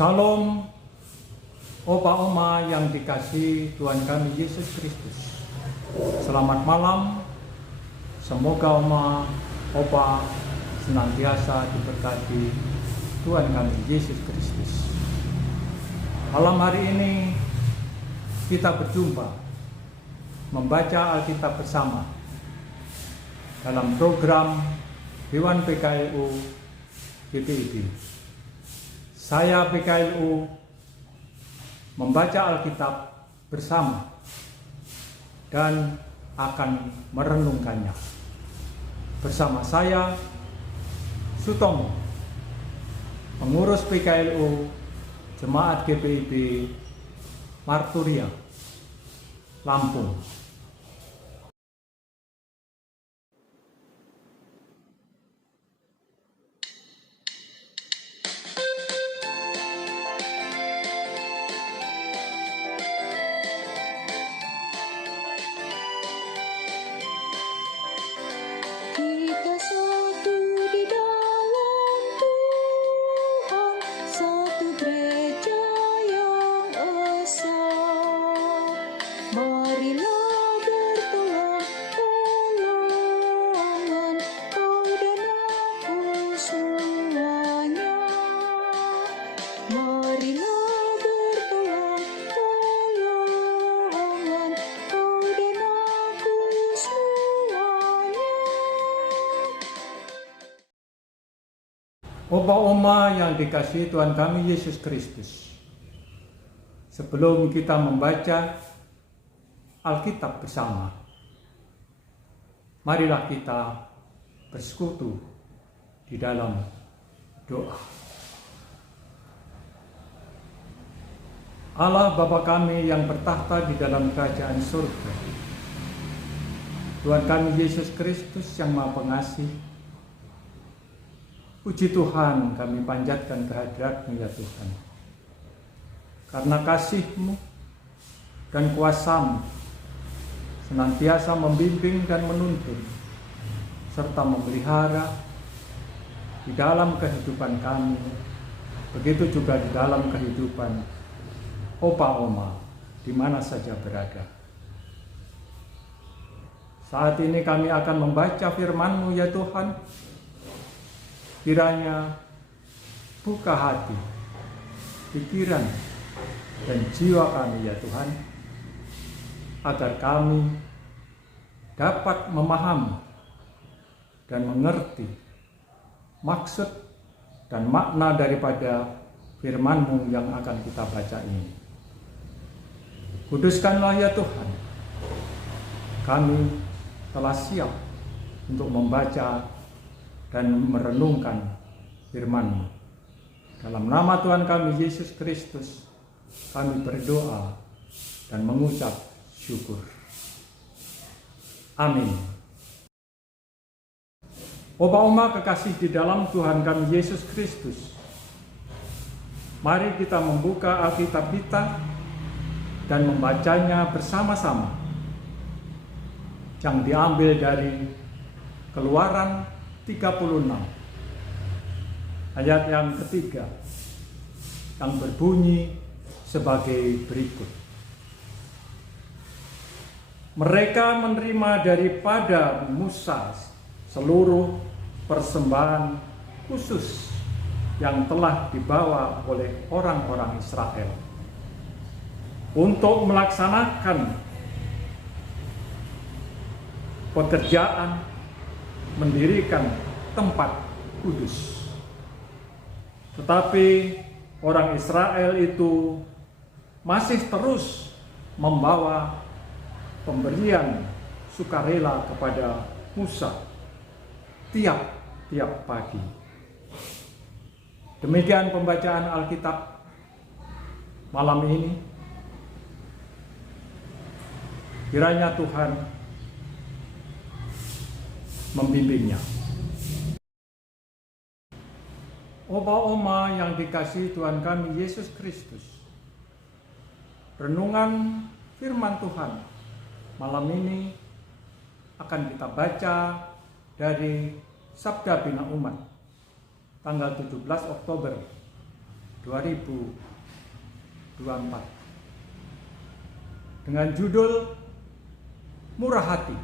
Salam, Opa Oma yang dikasihi Tuhan kami Yesus Kristus. Selamat malam. Semoga Oma, Opa senantiasa diberkati Tuhan kami Yesus Kristus. Malam hari ini kita berjumpa membaca Alkitab bersama dalam program Dewan PKLU GPIB. Saya PKLU membaca Alkitab bersama dan akan merenungkannya. Bersama saya, Sutomo, pengurus PKLU Jemaat GPIB Marturia, Lampung. Kita satu di dalam Tuhan, satu gereja yang esa. Marilah bertolak-tolongan, kau dan aku semuanya. Marilah bertolak-tolongan, kau dan aku semuanya. Opa Oma yang dikasihi Tuhan kami Yesus Kristus. Sebelum kita membaca Alkitab bersama, marilah kita bersekutu di dalam doa. Allah Bapa kami yang bertahta di dalam kerajaan surga, Tuhan kami Yesus Kristus yang Maha Pengasih, puji Tuhan kami panjatkan kehadirat-Mu ya Tuhan. Karena kasih-Mu dan kuasa-Mu senantiasa membimbing dan menuntun serta memelihara di dalam kehidupan kami, begitu juga di dalam kehidupan Opa Oma di mana saja berada. Saat ini kami akan membaca firman-Mu ya Tuhan. Kiranya buka hati, pikiran, dan jiwa kami ya Tuhan, agar kami dapat memahami dan mengerti maksud dan makna daripada firman-Mu yang akan kita baca ini. Kuduskanlah ya Tuhan, kami telah siap untuk membaca dan merenungkan firman-Mu. Dalam nama Tuhan kami Yesus Kristus, kami berdoa dan mengucap syukur. Amin. Opa Oma kekasih di dalam Tuhan kami Yesus Kristus, mari kita membuka Alkitab kita dan membacanya bersama-sama, yang diambil dari Keluaran 36 ayat yang ketiga, yang berbunyi sebagai berikut. Mereka menerima daripada Musa seluruh persembahan khusus yang telah dibawa oleh orang-orang Israel untuk melaksanakan pekerjaan mendirikan tempat kudus. Tetapi orang Israel itu masih terus membawa pemberian sukarela kepada Musa tiap pagi. Demikian pembacaan Alkitab malam ini. Kiranya Tuhan membimbingnya. Opa Oma yang dikasihi Tuhan kami Yesus Kristus, renungan firman Tuhan malam ini akan kita baca dari Sabda Bina Umat tanggal 17 Oktober 2024 dengan judul Murah Hati.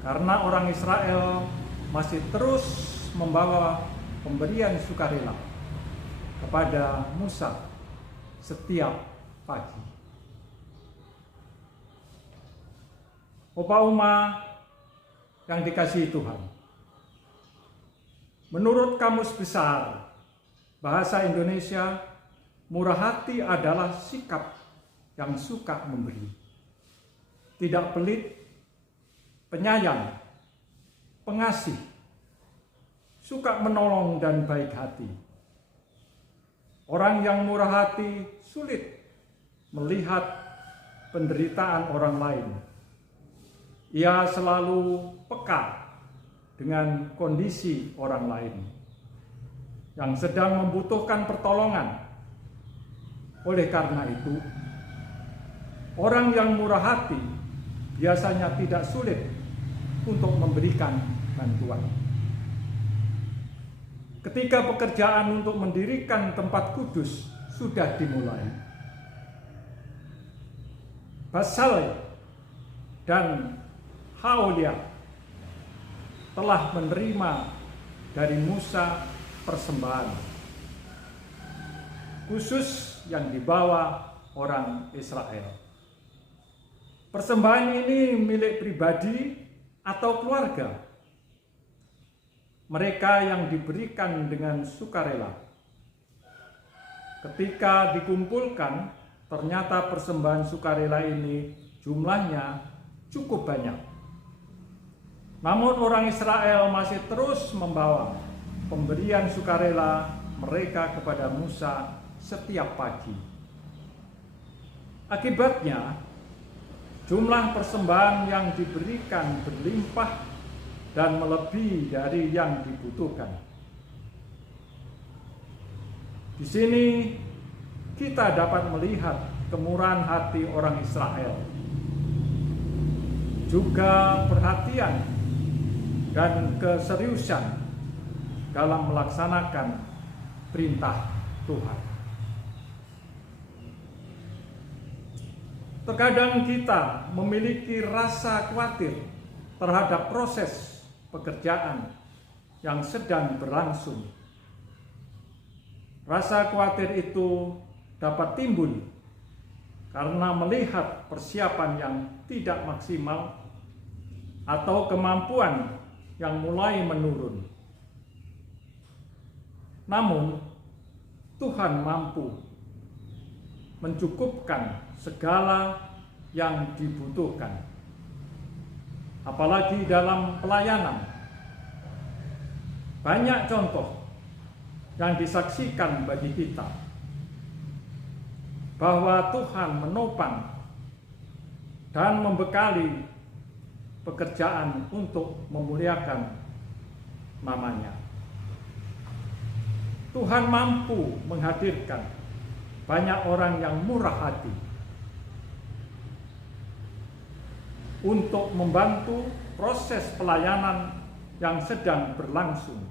Karena orang Israel masih terus membawa pemberian sukarela kepada Musa setiap pagi. Opa Uma yang dikasihi Tuhan, menurut Kamus Besar Bahasa Indonesia, murah hati adalah sikap yang suka memberi, tidak pelit, penyayang, pengasih, suka menolong dan baik hati. Orang yang murah hati sulit melihat penderitaan orang lain. Ia selalu peka dengan kondisi orang lain yang sedang membutuhkan pertolongan. Oleh karena itu, orang yang murah hati biasanya tidak sulit untuk memberikan bantuan. Ketika pekerjaan untuk mendirikan tempat kudus sudah dimulai, Basalel dan Haolia telah menerima dari Musa persembahan khusus yang dibawa orang Israel. Persembahan ini milik pribadi atau keluarga. Mereka yang diberikan dengan sukarela. Ketika dikumpulkan, ternyata persembahan sukarela ini jumlahnya cukup banyak. Namun orang Israel masih terus membawa pemberian sukarela mereka kepada Musa setiap pagi. Akibatnya, jumlah persembahan yang diberikan berlimpah dan melebihi dari yang dibutuhkan. Di sini kita dapat melihat kemurahan hati orang Israel, juga perhatian dan keseriusan dalam melaksanakan perintah Tuhan. Terkadang kita memiliki rasa khawatir terhadap proses pekerjaan yang sedang berlangsung. Rasa khawatir itu dapat timbul karena melihat persiapan yang tidak maksimal atau kemampuan yang mulai menurun. Namun, Tuhan mampu mencukupkan segala yang dibutuhkan. Apalagi dalam pelayanan. Banyak contoh yang disaksikan bagi kita bahwa Tuhan menopang dan membekali pekerjaan untuk memuliakan namanya. Tuhan mampu menghadirkan banyak orang yang murah hati untuk membantu proses pelayanan yang sedang berlangsung.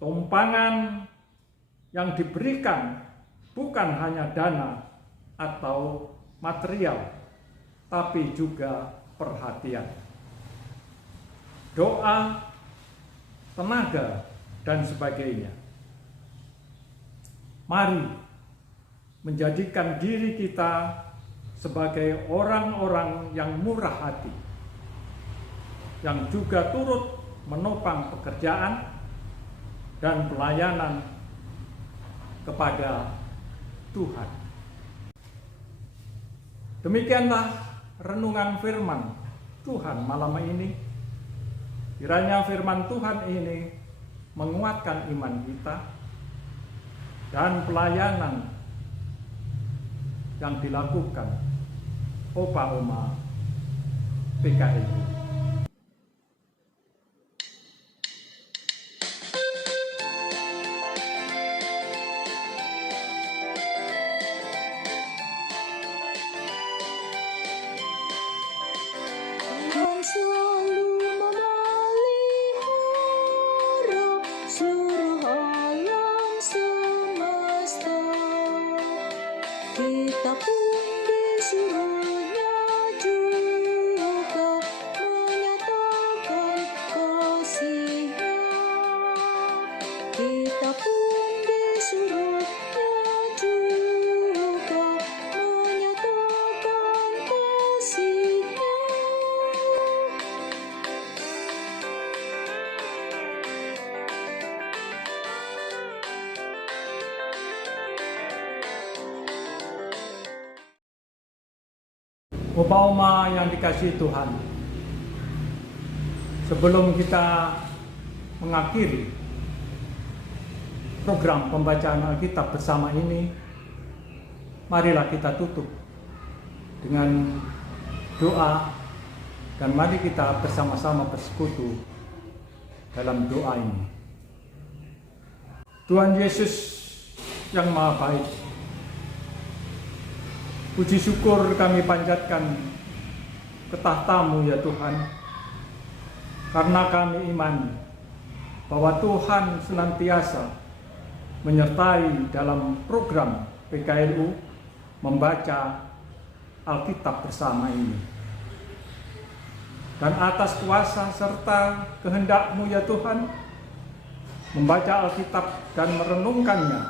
Tumpangan yang diberikan bukan hanya dana atau material, tapi juga perhatian, doa, tenaga, dan sebagainya. Mari menjadikan diri kita sebagai orang-orang yang murah hati, yang juga turut menopang pekerjaan dan pelayanan kepada Tuhan. Demikianlah renungan firman Tuhan malam ini. Kiranya firman Tuhan ini menguatkan iman kita dan pelayanan yang dilakukan Opa Uma PKI. Tuhan selalu memelihara, suruh Allah Opa-oma yang dikasihi Tuhan, sebelum kita mengakhiri program pembacaan Alkitab bersama ini, marilah kita tutup dengan doa dan mari kita bersama-sama bersekutu dalam doa ini. Tuhan Yesus yang Maha Baik, puji syukur kami panjatkan ke tahta-Mu ya Tuhan, karena kami imani bahwa Tuhan senantiasa menyertai dalam program PKLU membaca Alkitab bersama ini. Dan atas kuasa serta kehendak-Mu ya Tuhan, membaca Alkitab dan merenungkannya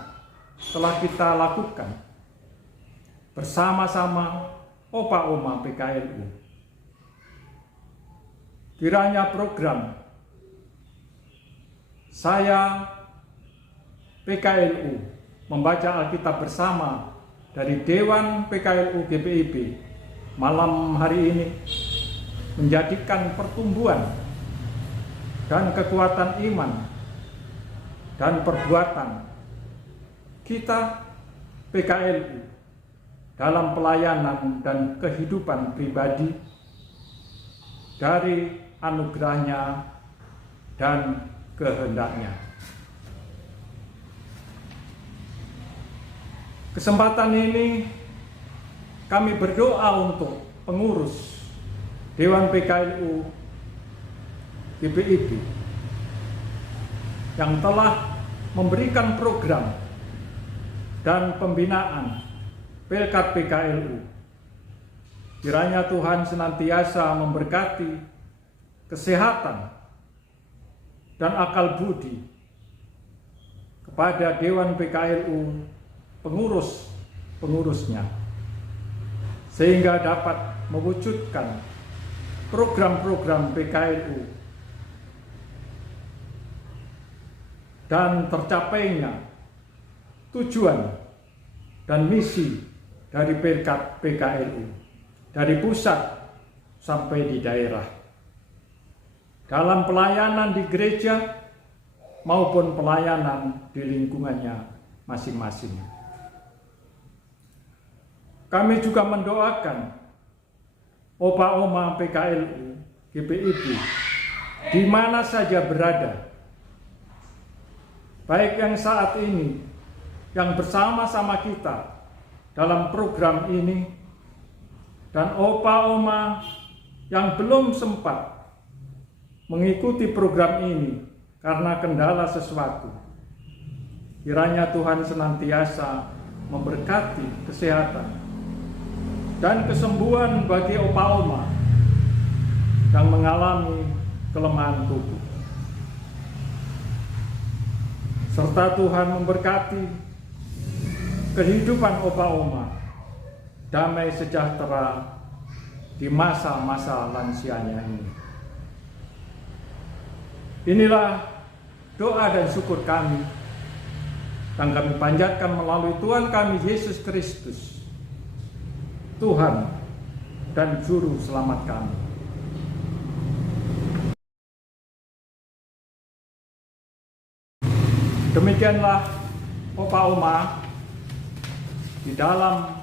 telah kita lakukan bersama-sama Opa-oma PKLU. Kiranya program saya PKLU membaca Alkitab bersama dari Dewan PKLU GPIB malam hari ini menjadikan pertumbuhan dan kekuatan iman dan perbuatan kita PKLU dalam pelayanan dan kehidupan pribadi dari anugerahnya dan kehendaknya. Kesempatan ini kami berdoa untuk pengurus Dewan PKLU GPIB yang telah memberikan program dan pembinaan Pelkat PKLU. Kiranya Tuhan senantiasa memberkati kesehatan dan akal budi kepada Dewan PKLU pengurus-pengurusnya, sehingga dapat mewujudkan program-program PKLU dan tercapainya tujuan dan misi dari Pelkat PKLU dari pusat sampai di daerah, dalam pelayanan di gereja maupun pelayanan di lingkungannya masing-masing. Kami juga mendoakan Opa-oma PKLU GPIB di mana saja berada, baik yang saat ini yang bersama-sama kita dalam program ini, dan opa-oma yang belum sempat mengikuti program ini karena kendala sesuatu. Kiranya Tuhan senantiasa memberkati kesehatan dan kesembuhan bagi opa-oma yang mengalami kelemahan tubuh. Serta Tuhan memberkati kehidupan opa-oma damai sejahtera di masa-masa lansianya ini. Inilah doa dan syukur kami yang kami panjatkan melalui Tuhan kami Yesus Kristus, Tuhan dan Juru Selamat kami. Demikianlah opa-oma di dalam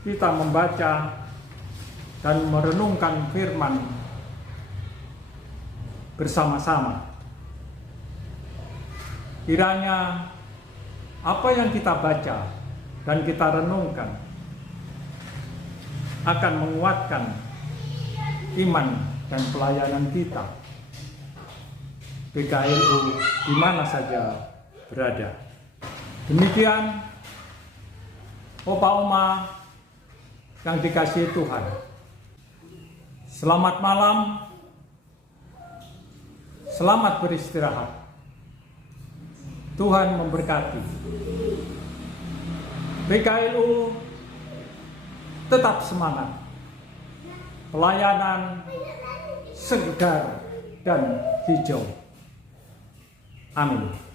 kita membaca dan merenungkan firman bersama-sama. Kiranya apa yang kita baca dan kita renungkan akan menguatkan iman dan pelayanan kita PKLU di mana saja berada. Demikian opa-oma yang dikasihi Tuhan. Selamat malam, selamat beristirahat. Tuhan memberkati. PKLU tetap semangat. Pelayanan segar dan hijau. Amin.